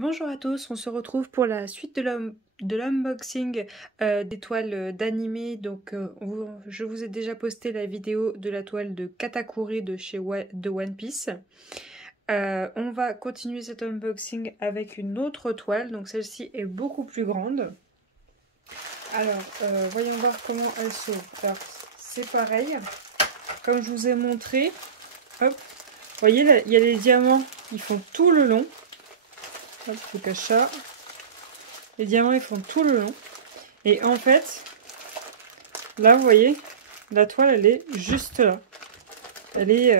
Bonjour à tous, on se retrouve pour la suite de l'unboxing des toiles d'animé. Donc, je vous ai déjà posté la vidéo de la toile de Katakuri de chez One Piece. On va continuer cet unboxing avec une autre toile. Donc, celle-ci est beaucoup plus grande. Alors, voyons voir comment elle s'ouvre. Alors, c'est pareil, comme je vous ai montré. Hop, vous voyez, là, il y a les diamants qui font tout le long. Hop, je cache ça. Les diamants ils font tout le long. Et en fait, là vous voyez, la toile elle est juste là. Elle est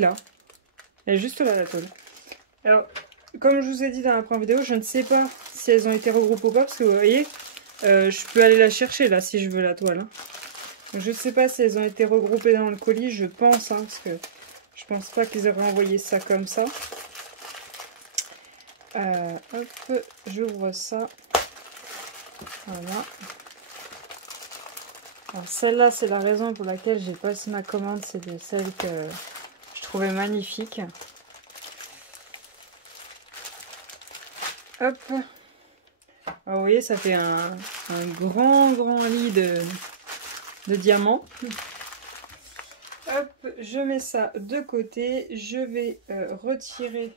là. Elle est juste là la toile. Alors, comme je vous ai dit dans la première vidéo, je ne sais pas si elles ont été regroupées ou pas. Parce que vous voyez, je peux aller la chercher là si je veux la toile. Hein. Donc, je ne sais pas si elles ont été regroupées dans le colis. Je pense, hein, parce que je pense pas qu'ils auraient envoyé ça comme ça. Hop, j'ouvre ça. Voilà. Alors celle-là, c'est la raison pour laquelle j'ai passé ma commande. C'est de celle que je trouvais magnifique. Hop. Alors, vous voyez, ça fait un grand lit de diamants. Hop, je mets ça de côté. Je vais retirer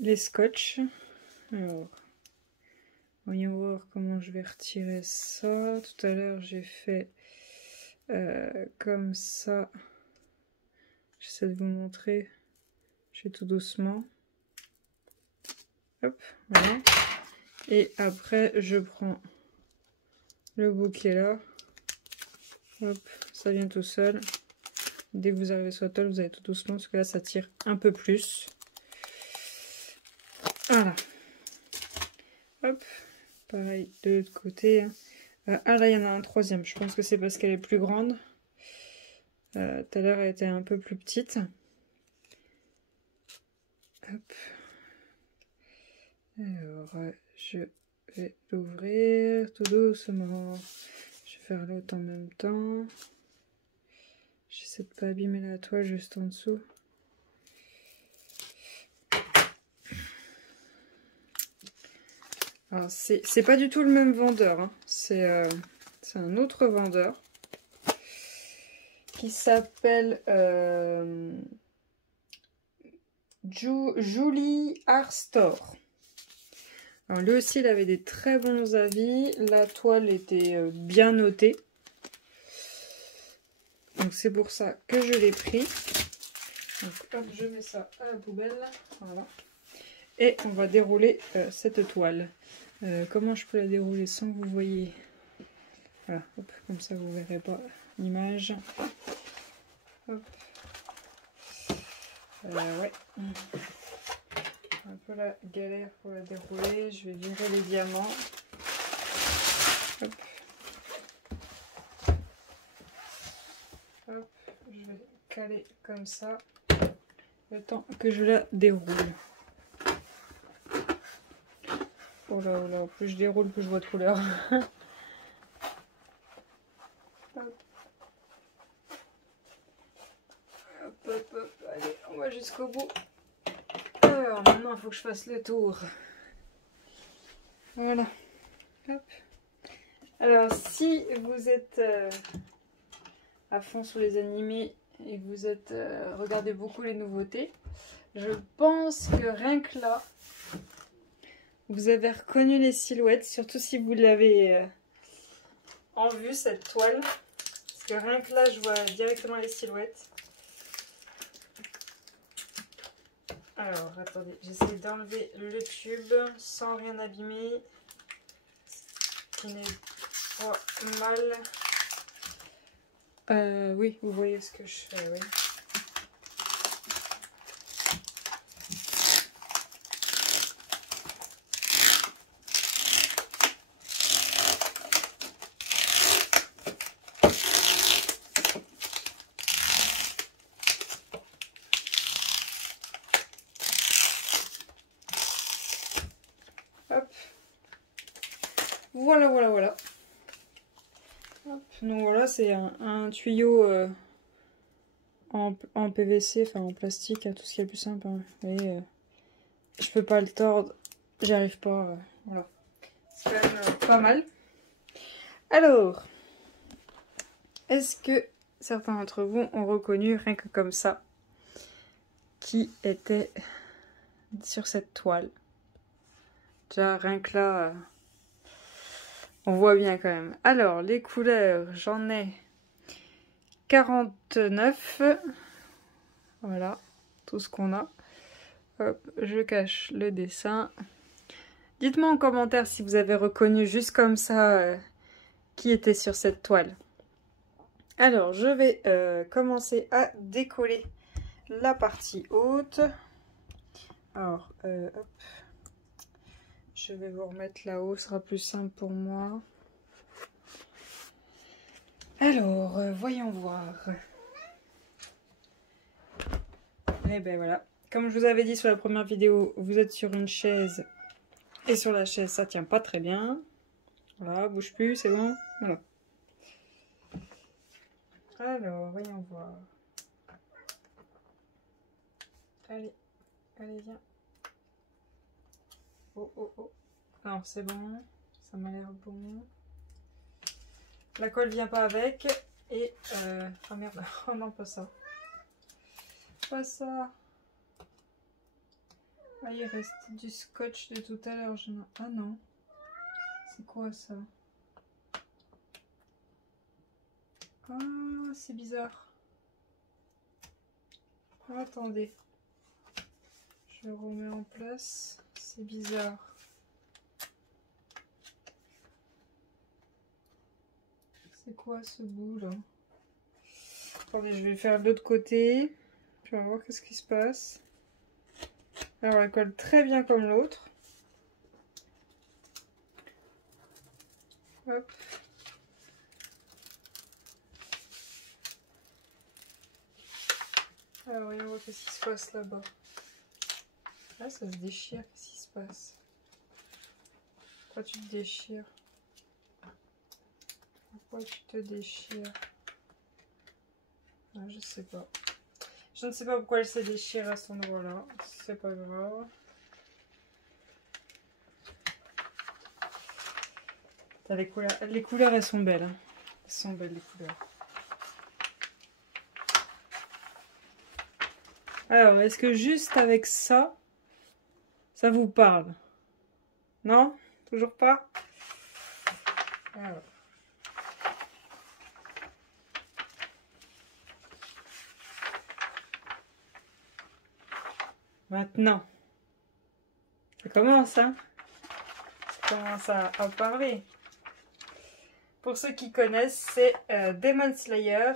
les scotch. Alors, voyons voir comment je vais retirer ça. Tout à l'heure, j'ai fait comme ça. J'essaie de vous montrer. Je fais tout doucement. Hop, voilà. Et après, je prends le bouquet là. Hop, ça vient tout seul. Dès que vous arrivez sur la toile, vous allez tout doucement parce que là, ça tire un peu plus. Voilà. Hop, pareil de l'autre côté. Ah là, il y en a un troisième. Je pense que c'est parce qu'elle est plus grande. Tout à l'heure, elle était un peu plus petite. Hop. Alors, je vais l'ouvrir tout doucement. Je vais faire l'autre en même temps. J'essaie de pas abîmer la toile juste en dessous. Alors, c'est pas du tout le même vendeur. Hein. C'est un autre vendeur qui s'appelle Julie Art Store. Alors, lui aussi, il avait des très bons avis. La toile était bien notée. Donc, c'est pour ça que je l'ai pris. Donc, hop, je mets ça à la poubelle. Voilà. Et on va dérouler cette toile. Comment je peux la dérouler sans que vous voyez? Voilà, hop, comme ça vous verrez pas l'image. Hop. Ouais. Un peu la galère pour la dérouler. Je vais virer les diamants. Hop. Hop. Je vais caler comme ça. Le temps que je la déroule. Oh là, plus je déroule, plus je vois de couleur. Hop, allez, on va jusqu'au bout. Alors maintenant, il faut que je fasse le tour. Voilà. Hop. Alors, si vous êtes à fond sur les animés et que vous êtes regardez beaucoup les nouveautés, je pense que rien que là, vous avez reconnu les silhouettes, surtout si vous l'avez en vue, cette toile. Parce que rien que là, je vois directement les silhouettes. Alors, attendez, j'essaie d'enlever le tube sans rien abîmer. Ce qui n'est pas mal. Oui, vous voyez ce que je fais, oui. Hop. Voilà. Hop. Donc voilà, c'est un tuyau en PVC, enfin en plastique, tout ce qui est le plus simple. Hein. Vous voyez, je peux pas le tordre, j'y arrive pas. Voilà. C'est quand même pas mal. Alors, est-ce que certains d'entre vous ont reconnu, rien que comme ça, qui était sur cette toile? Déjà, rien que là, on voit bien quand même. Alors, les couleurs, j'en ai 49. Voilà, tout ce qu'on a. Hop, je cache le dessin. Dites-moi en commentaire si vous avez reconnu juste comme ça qui était sur cette toile. Alors, je vais commencer à décoller la partie haute. Alors, hop. Je vais vous remettre là-haut, ce sera plus simple pour moi. Alors, voyons voir. Et ben voilà. Comme je vous avais dit sur la première vidéo, vous êtes sur une chaise. Et sur la chaise, ça tient pas très bien. Voilà, bouge plus, c'est bon. Voilà. Alors, voyons voir. Allez, allez, viens. Oh, oh, oh. Non, c'est bon. Ça m'a l'air bon. La colle vient pas avec. Et... oh merde. Oh non, pas ça. Pas ça. Ah, il reste du scotch de tout à l'heure. Ah non. C'est quoi ça? Ah, c'est bizarre. Oh, attendez. Je le remets en place. C'est bizarre. C'est quoi ce bout là? Attendez, je vais le faire de l'autre côté. Je vais voir qu'est-ce qui se passe. Alors elle colle très bien comme l'autre. Hop. Alors voyons voir qu'est-ce qui se passe là-bas. Ah, ça se déchire, qu'est-ce qui se passe? Pourquoi tu te déchires? Pourquoi tu te déchires? Ah, je sais pas. Je ne sais pas pourquoi elle se déchire à cet endroit-là. C'est pas grave. Les couleurs, elles sont belles. Hein. Elles sont belles, les couleurs. Alors, est-ce que juste avec ça, ça vous parle? Non? Toujours pas? Alors. Maintenant, ça commence, hein? Ça commence à parler. Pour ceux qui connaissent, c'est Demon Slayer,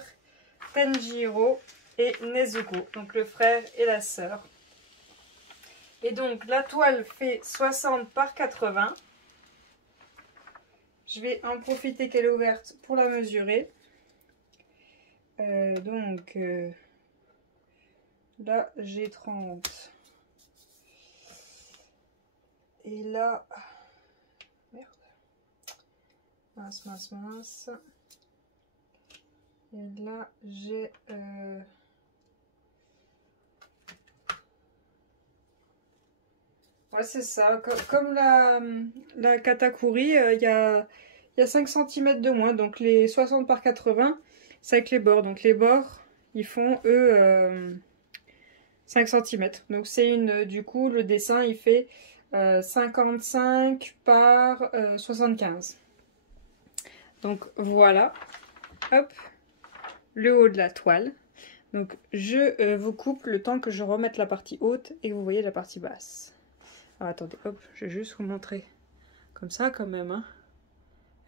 Tanjiro et Nezuko, donc le frère et la sœur. Et donc la toile fait 60 par 80. Je vais en profiter qu'elle est ouverte pour la mesurer. Là j'ai 30. Et là... Merde. Mince, mince, mince. Et là j'ai... Ouais, c'est ça. Comme la Katakuri, il y a 5 cm de moins. Donc les 60 par 80, c'est avec les bords. Donc les bords, ils font, eux, 5 cm. Donc c'est une... Du coup, le dessin, il fait 55 par 75. Donc voilà. Hop. Le haut de la toile. Donc je vous coupe le temps que je remette la partie haute et que vous voyez la partie basse. Alors, attendez, hop, je vais juste vous montrer comme ça quand même. Hein.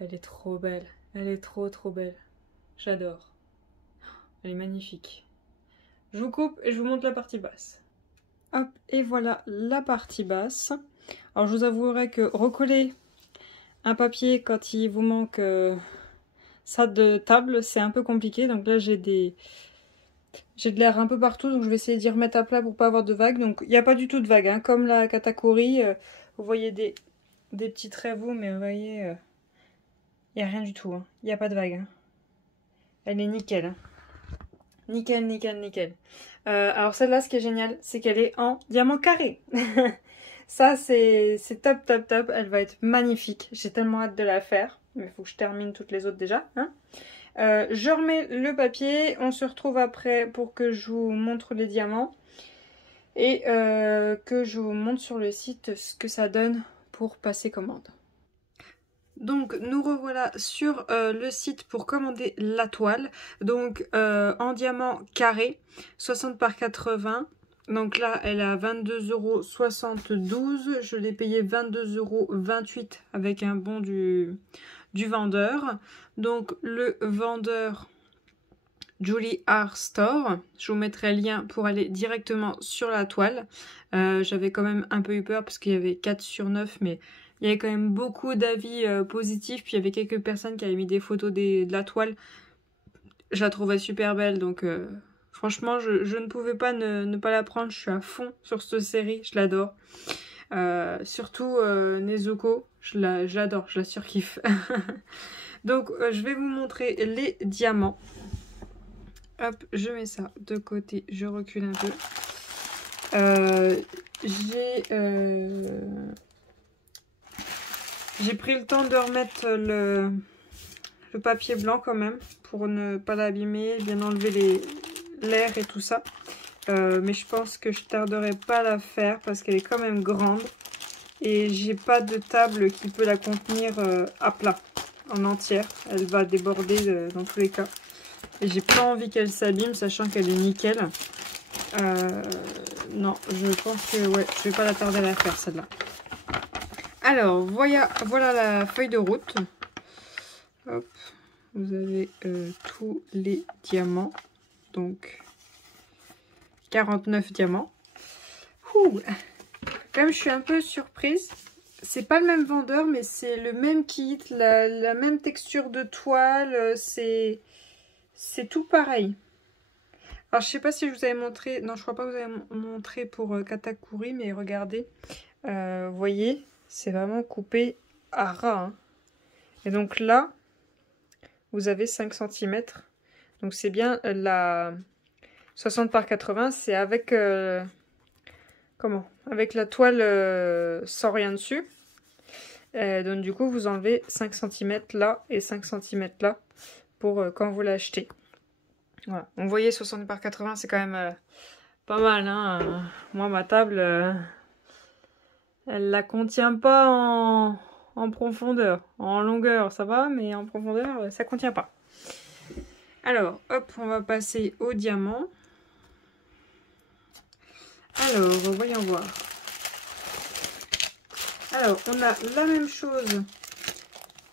Elle est trop belle. Elle est trop belle. J'adore. Elle est magnifique. Je vous coupe et je vous montre la partie basse. Hop, et voilà la partie basse. Alors je vous avouerai que recoller un papier quand il vous manque ça de table, c'est un peu compliqué. Donc là j'ai de l'air un peu partout, donc je vais essayer d'y remettre à plat pour pas avoir de vagues. Donc il n'y a pas du tout de vagues, hein. Comme la Katakuri, vous voyez des petits traits vous, mais vous voyez, il n'y a rien du tout. Hein. Il n'y a pas de vagues. Hein. Elle est nickel. Hein. Nickel, nickel, nickel. Alors celle-là, ce qui est génial, c'est qu'elle est en diamant carré. Ça, c'est top, top, top. Elle va être magnifique. J'ai tellement hâte de la faire. Mais il faut que je termine toutes les autres déjà. Hein. Je remets le papier. On se retrouve après pour que je vous montre les diamants. Et que je vous montre sur le site ce que ça donne pour passer commande. Donc nous revoilà sur le site pour commander la toile. Donc en diamant carré, 60 par 80. Donc là elle est à 22,72 €. Je l'ai payé 22,28 € avec un bon du vendeur. Donc le vendeur Julie Art Store. Je vous mettrai le lien pour aller directement sur la toile. J'avais quand même un peu eu peur parce qu'il y avait 4 sur 9, mais il y avait quand même beaucoup d'avis positifs. Puis il y avait quelques personnes qui avaient mis des photos de la toile. Je la trouvais super belle, donc franchement, je ne pouvais pas ne pas la prendre. Je suis à fond sur cette série, je l'adore. Surtout Nezuko, je l'adore, je la surkiffe. Donc je vais vous montrer les diamants. Hop, je mets ça de côté, je recule un peu. J'ai pris le temps de remettre le papier blanc quand même, pour ne pas l'abîmer, bien enlever l'air et tout ça. Mais je pense que je tarderai pas à la faire parce qu'elle est quand même grande. Et j'ai pas de table qui peut la contenir à plat, en entière. Elle va déborder dans tous les cas. Et j'ai pas envie qu'elle s'abîme, sachant qu'elle est nickel. Non, je pense que ouais, je vais pas la tarder à la faire celle-là. Alors, voilà la feuille de route. Hop, vous avez tous les diamants. Donc, 49 diamants. Ouh. Quand même, je suis un peu surprise. C'est pas le même vendeur, mais c'est le même kit, la même texture de toile. C'est tout pareil. Alors, je sais pas si je vous avais montré... Non, je crois pas que vous avez montré pour Katakuri, mais regardez. Vous voyez, c'est vraiment coupé à ras. Hein. Et donc là, vous avez 5 cm. Donc, c'est bien la 60 par 80. C'est avec... comment? Avec la toile sans rien dessus. Donc, du coup, vous enlevez 5 cm là et 5 cm là pour quand vous l'achetez. Voilà. Donc, vous voyez, 60 par 80, c'est quand même pas mal. Hein. Moi, ma table, elle la contient pas en profondeur. En longueur, ça va, mais en profondeur, ça contient pas. Alors, hop, on va passer au diamant. Alors, voyons voir. Alors, on a la même chose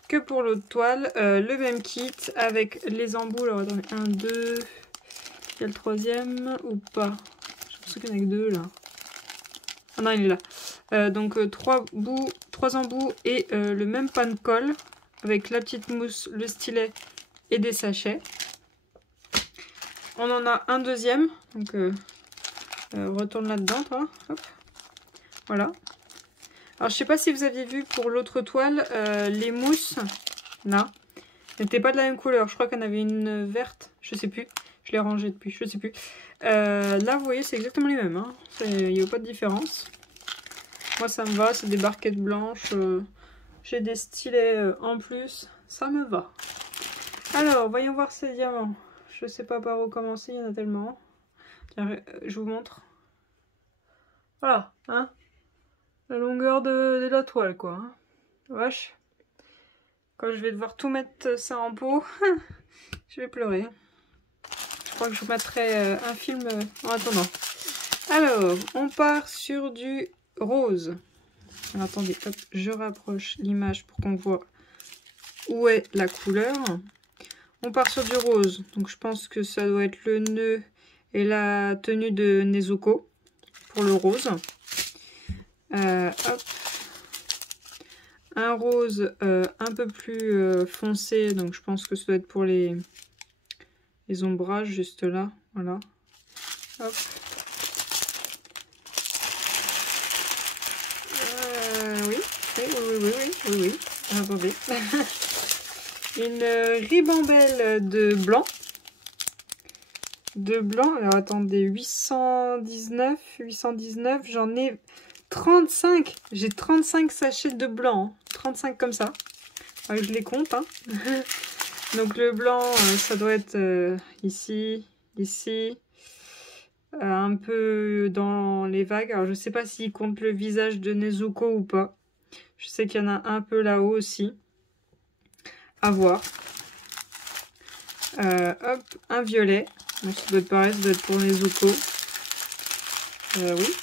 que pour l'autre toile, le même kit avec les embouts. Alors, attendez, 1, 2, il y a le troisième ou pas? J'ai l'impression qu'il n'y en a que 2 là. Ah non, il est là. Donc, 3 embouts et le même pan de colle avec la petite mousse, le stylet et des sachets. On en a un deuxième, donc retourne là-dedans, toi. Hop. Voilà. Alors, je sais pas si vous aviez vu pour l'autre toile, les mousses, là, n'étaient pas de la même couleur. Je crois qu'il y en avait une verte, je sais plus. Je l'ai rangée depuis, je sais plus. Là, vous voyez, c'est exactement les mêmes. Hein. Il n'y a pas de différence. Moi, ça me va, c'est des barquettes blanches. J'ai des stylets en plus. Ça me va. Alors, voyons voir ces diamants. Je sais pas par où commencer, il y en a tellement. Tiens, je vous montre. Voilà, hein. La longueur de la toile, quoi. Hein. Vache. Quand je vais devoir tout mettre ça en pot, je vais pleurer. Je crois que je vous mettrai un film en attendant. Alors, on part sur du rose. Alors, attendez, hop, je rapproche l'image pour qu'on voit où est la couleur. On part sur du rose. Donc, je pense que ça doit être le nœud et la tenue de Nezuko pour le rose. Hop. Un rose un peu plus foncé, donc je pense que ça doit être pour les ombrages juste là, voilà. Hop. Oui. Attendez. Une ribambelle de blanc. Alors attendez, 819, j'en ai 35. J'ai 35 sachets de blanc. 35 comme ça. Ouais, je les compte. Hein. Donc le blanc, ça doit être ici, ici. Un peu dans les vagues. Alors je sais pas s'il compte le visage de Nezuko ou pas. Je sais qu'il y en a un peu là-haut aussi. À voir. Hop, un violet. Donc ça doit être pareil, ça doit être pour Nezuko. Oui.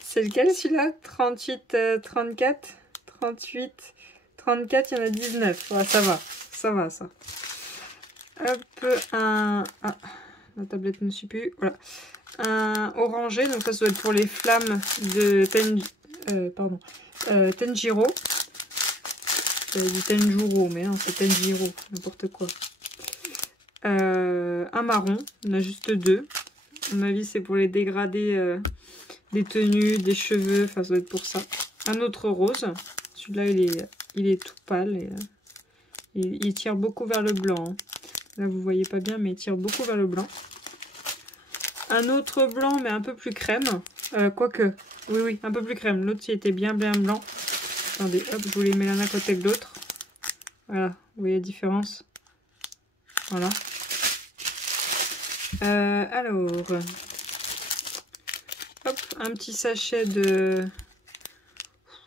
C'est lequel celui-là? 38, 34, 38, 34, il y en a 19. Ouais, ça va. Ça va, ça. Hop, un... Ah, la tablette ne suit plus. Voilà. Un orangé, donc ça doit être pour les flammes de Tenjiro. J'avais dit Tenjuro, mais non, c'est Tenjiro, n'importe quoi. Un marron, on a juste deux. À mon avis, c'est pour les dégradés des tenues, des cheveux, enfin, ça doit être pour ça. Un autre rose, celui-là, il est tout pâle. Et, il tire beaucoup vers le blanc. Hein. Là, vous voyez pas bien, mais il tire beaucoup vers le blanc. Un autre blanc, mais un peu plus crème. Quoique, oui, un peu plus crème. L'autre, il était bien blanc. Attendez, hop, je vous les mets l'un à côté de l'autre. Voilà, vous voyez la différence. Voilà. Alors, hop, un petit sachet de...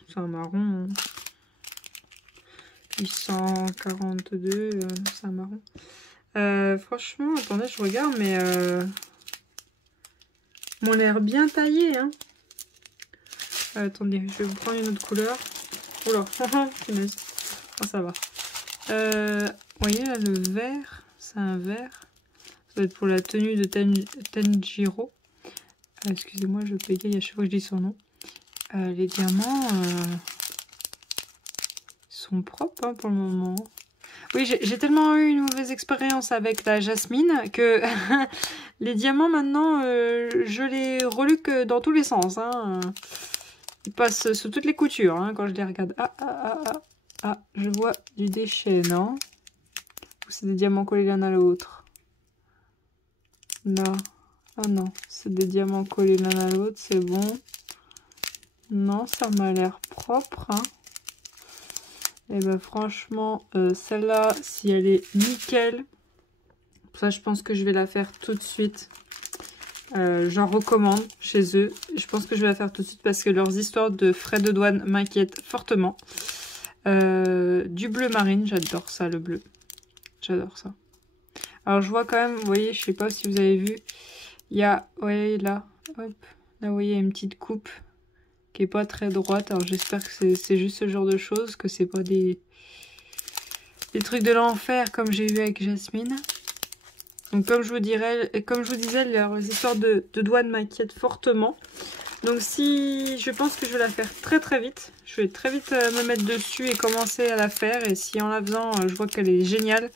C'est un marron. 842, c'est un marron. Franchement, attendez, je regarde, mais... m'ont l'air bien taillé, hein. Attendez, je vais vous prendre une autre couleur. Oula, punaise. Oh, ça va. Vous voyez là, le vert, c'est un vert. Ça doit être pour la tenue de Tenjiro. Excusez-moi, je bégaye à chaque fois que je dis son nom. Les diamants sont propres hein, pour le moment. Oui, j'ai tellement eu une mauvaise expérience avec la jasmine que les diamants maintenant, je les reluque dans tous les sens. Hein. Ils passent sous toutes les coutures hein, quand je les regarde. Ah, je vois du déchet, non? Ou c'est des diamants collés l'un à l'autre? Non. Ah non, c'est des diamants collés l'un à l'autre, c'est bon. Non, ça m'a l'air propre. Hein. Et ben franchement, celle-là, si elle est nickel, ça je pense que je vais la faire tout de suite. J'en recommande chez eux. Je pense que je vais la faire tout de suite parce que leurs histoires de frais de douane m'inquiètent fortement. Du bleu marine, j'adore ça, le bleu. J'adore ça. Alors je vois quand même, vous voyez, je sais pas si vous avez vu, il y a, vous voyez là, hop, là vous voyez une petite coupe qui est pas très droite. Alors j'espère que c'est juste ce genre de choses, que c'est pas des trucs de l'enfer comme j'ai vu avec Jasmine. Donc comme je vous disais, leurs histoires de douane m'inquiètent fortement. Donc je pense que je vais la faire très vite. Je vais très vite me mettre dessus et commencer à la faire. Et si en la faisant, je vois qu'elle est géniale,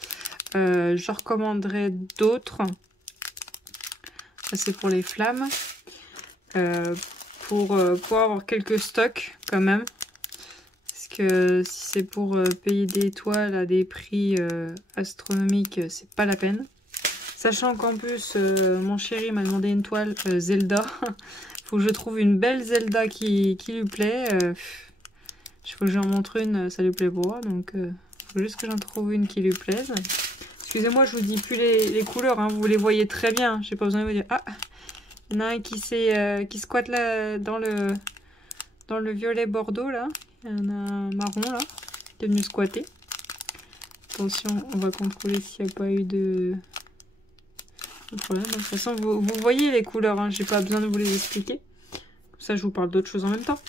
je recommanderai d'autres. Ça c'est pour les flammes. Pour avoir quelques stocks quand même. Parce que si c'est pour payer des toiles à des prix astronomiques, c'est pas la peine. Sachant qu'en plus, mon chéri m'a demandé une toile Zelda. Faut que je trouve une belle Zelda qui lui plaît. Il faut que j'en montre une, ça lui plaît pas. Donc, faut juste que j'en trouve une qui lui plaise. Excusez-moi, je vous dis plus les couleurs. Hein, vous les voyez très bien. J'ai pas besoin de vous dire. Ah, il y en a un qui squatte là dans le violet bordeaux là. Il y en a un marron là qui est venu squatter. Attention, on va contrôler s'il n'y a pas eu de problème. De toute façon, vous voyez les couleurs, hein, j'ai pas besoin de vous les expliquer. Comme ça, je vous parle d'autres choses en même temps.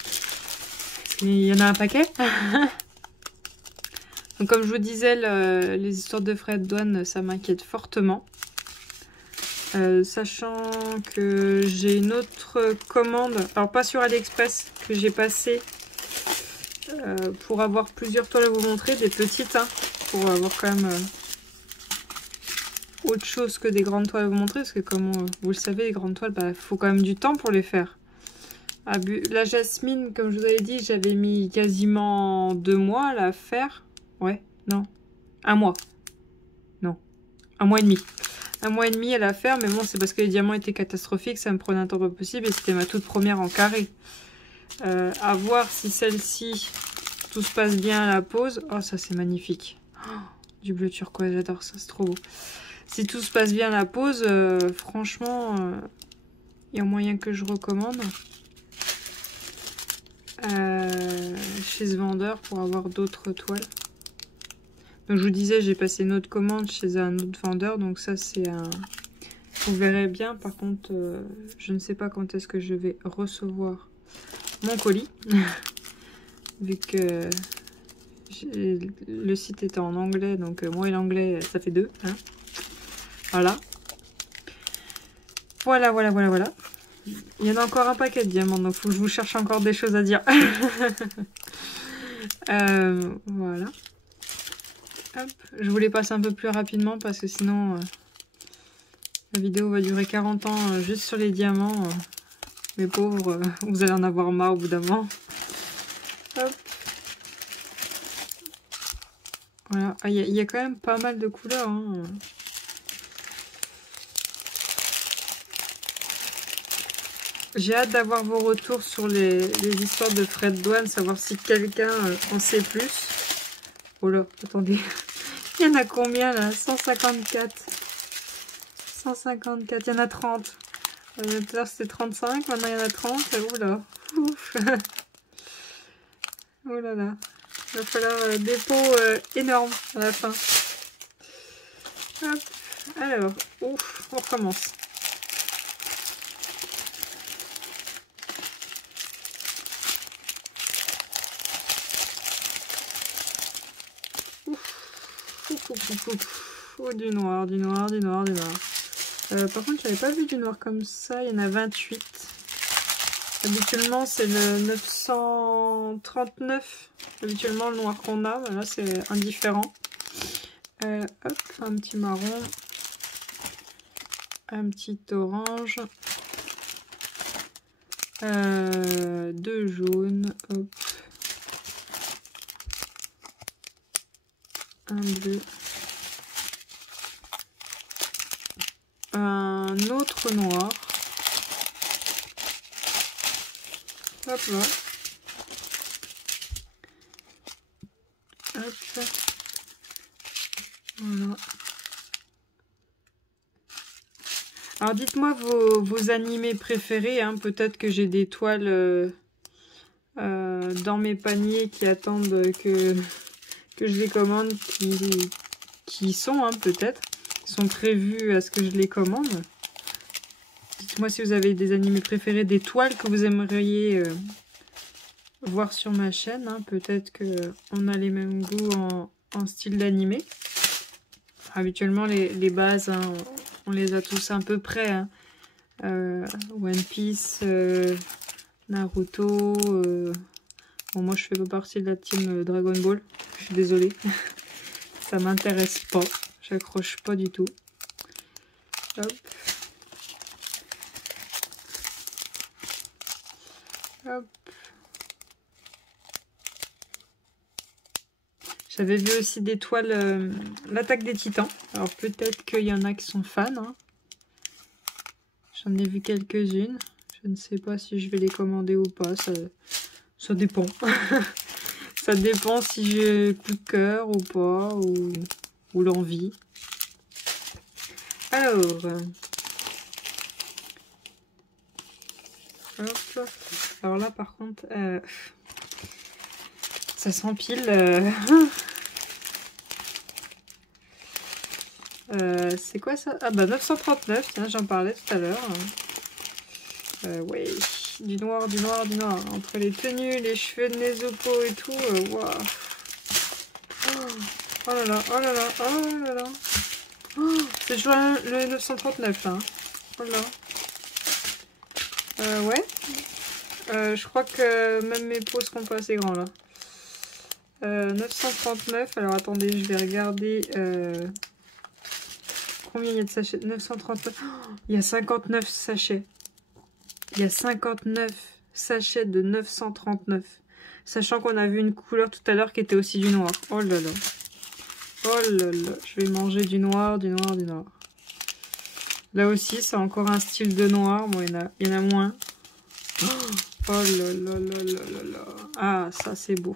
Il y en a un paquet. Donc, comme je vous disais, les histoires de frais de douane, ça m'inquiète fortement. Sachant que j'ai une autre commande, alors pas sur AliExpress, que j'ai passé pour avoir plusieurs toiles à vous montrer, des petites, hein, pour avoir quand même autre chose que des grandes toiles à vous montrer, parce que comme vous le savez, les grandes toiles, bah, faut quand même du temps pour les faire. La jasmine, comme je vous avais dit, j'avais mis quasiment 2 mois à la faire. Ouais, non, 1 mois. Non, 1 mois et demi. 1 mois et demi à la faire, mais bon, c'est parce que les diamants étaient catastrophiques, ça me prenait un temps pas possible et c'était ma toute première en carré. À voir si celle-ci, tout se passe bien à la pose. Oh, ça c'est magnifique. Oh, du bleu turquoise, j'adore ça, c'est trop beau. Si tout se passe bien à la pose, franchement, il y a moyen que je recommande chez ce vendeur pour avoir d'autres toiles. Donc je vous disais, j'ai passé une autre commande chez un autre vendeur, donc ça c'est un... Vous verrez bien, par contre, je ne sais pas quand est-ce que je vais recevoir mon colis. Vu que le site était en anglais, donc moi et l'anglais, ça fait deux. Hein. Voilà. Voilà. Il y en a encore un paquet de diamants, donc faut que je vous cherche encore des choses à dire. Voilà. Hop. Je vous les passe un peu plus rapidement parce que sinon la vidéo va durer 40 ans juste sur les diamants. Mes pauvres, vous allez en avoir marre au bout d'un moment. Hop. Voilà. Ah, il y a quand même pas mal de couleurs. Hein. J'ai hâte d'avoir vos retours sur les histoires de frais de douane, savoir si quelqu'un en sait plus. Oh là, attendez. Il y en a combien là? 154. 154, il y en a 30. Tout à l'heure c'était 35, maintenant il y en a 30. Oula. Ouf. Oh là là. Il va falloir des pots énormes à la fin. Hop. Alors, ouf, on recommence. Oh, du noir. Par contre, j'avais pas vu du noir comme ça. Il y en a 28. Habituellement, c'est le 939. Habituellement, le noir qu'on a. Là, c'est indifférent. Hop, un petit marron. Un petit orange. 2 jaunes. Hop. Un bleu. Un autre noir. Hop là. Hop. Voilà. Alors dites-moi vos animés préférés. Hein. Peut-être que j'ai des toiles dans mes paniers qui attendent que je les commande, qui sont hein, peut-être. Ils sont prévus à ce que je les commande. Dites-moi si vous avez des animés préférés, des toiles que vous aimeriez voir sur ma chaîne. Hein. Peut-être qu'on a les mêmes goûts en style d'animé. Habituellement, les bases, hein, on les a tous à peu près. Hein. One Piece, Naruto. Bon, moi, je fais pas partie de la team Dragon Ball. Je suis désolée. Ça m'intéresse pas. J'accroche pas du tout. Hop. Hop. J'avais vu aussi des toiles, l'attaque des titans. Alors peut-être qu'il y en a qui sont fans. Hein. J'en ai vu quelques-unes. Je ne sais pas si je vais les commander ou pas. Ça dépend. Ça dépend si j'ai coup de cœur ou pas. Ou l'envie. Alors. Hop. Alors là par contre. Ça s'empile. C'est quoi ça? Ah bah 939, tiens, j'en parlais tout à l'heure. Oui, du noir. Entre les tenues, les cheveux de Nezuko et tout, waouh. Oh là là. Oh, c'est toujours le 939 là. Oh là. Ouais. Je crois que même mes peaux seront pas assez grands là. 939, alors attendez, je vais regarder combien il y a de sachets. 939, oh, il y a 59 sachets. Il y a 59 sachets de 939. Sachant qu'on a vu une couleur tout à l'heure qui était aussi du noir. Oh là là. Oh là là. Je vais manger du noir. Là aussi, c'est encore un style de noir. Bon, il y en a moins. Oh là là là là là là. Ah, ça c'est beau.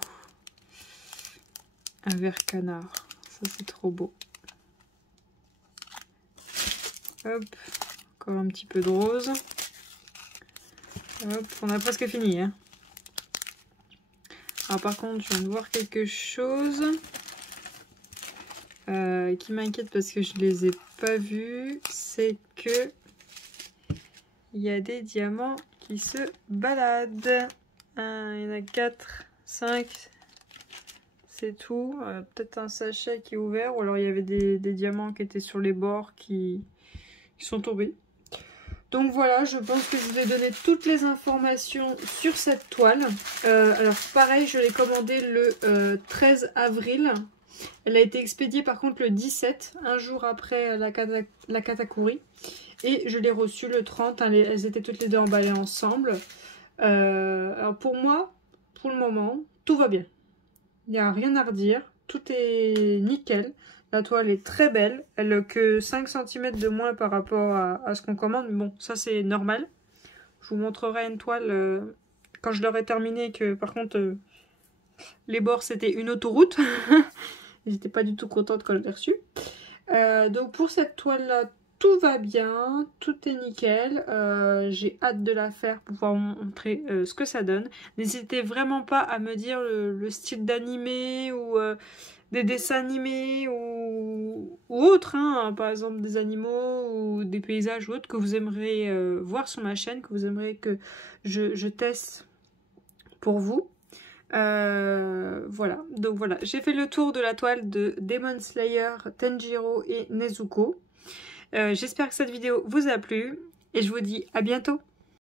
Un vert canard. Ça c'est trop beau. Hop. Encore un petit peu de rose. Hop. On a presque fini. Hein. Alors par contre, je viens de voir quelque chose qui m'inquiète parce que je les ai pas vus. C'est que il y a des diamants qui se baladent. Il y en a 4, 5, c'est tout. Peut-être un sachet qui est ouvert, ou alors il y avait des diamants qui étaient sur les bords qui sont tombés. Donc voilà, je pense que je vous ai donné toutes les informations sur cette toile. Alors pareil, je l'ai commandée le 13 avril. Elle a été expédiée par contre le 17, un jour après la Katakuri. Et je l'ai reçue le 30, hein, elles étaient toutes les deux emballées ensemble. Alors pour moi, pour le moment, tout va bien. Il n'y a rien à redire, tout est nickel. La toile est très belle, elle n'a que 5 cm de moins par rapport à ce qu'on commande. Mais bon, ça c'est normal. Je vous montrerai une toile quand je l'aurai terminée, que par contre, les bords c'était une autoroute. Ils n'étaient pas du tout contentes quand je l'ai reçue. Donc pour cette toile-là, tout va bien, tout est nickel. J'ai hâte de la faire pour pouvoir vous montrer ce que ça donne. N'hésitez vraiment pas à me dire le style d'animé ou des dessins animés ou autres, hein, par exemple des animaux ou des paysages ou autres que vous aimeriez voir sur ma chaîne, que vous aimeriez que je teste pour vous. Voilà, donc voilà, j'ai fait le tour de la toile de Demon Slayer, Tanjiro et Nezuko. J'espère que cette vidéo vous a plu et je vous dis à bientôt.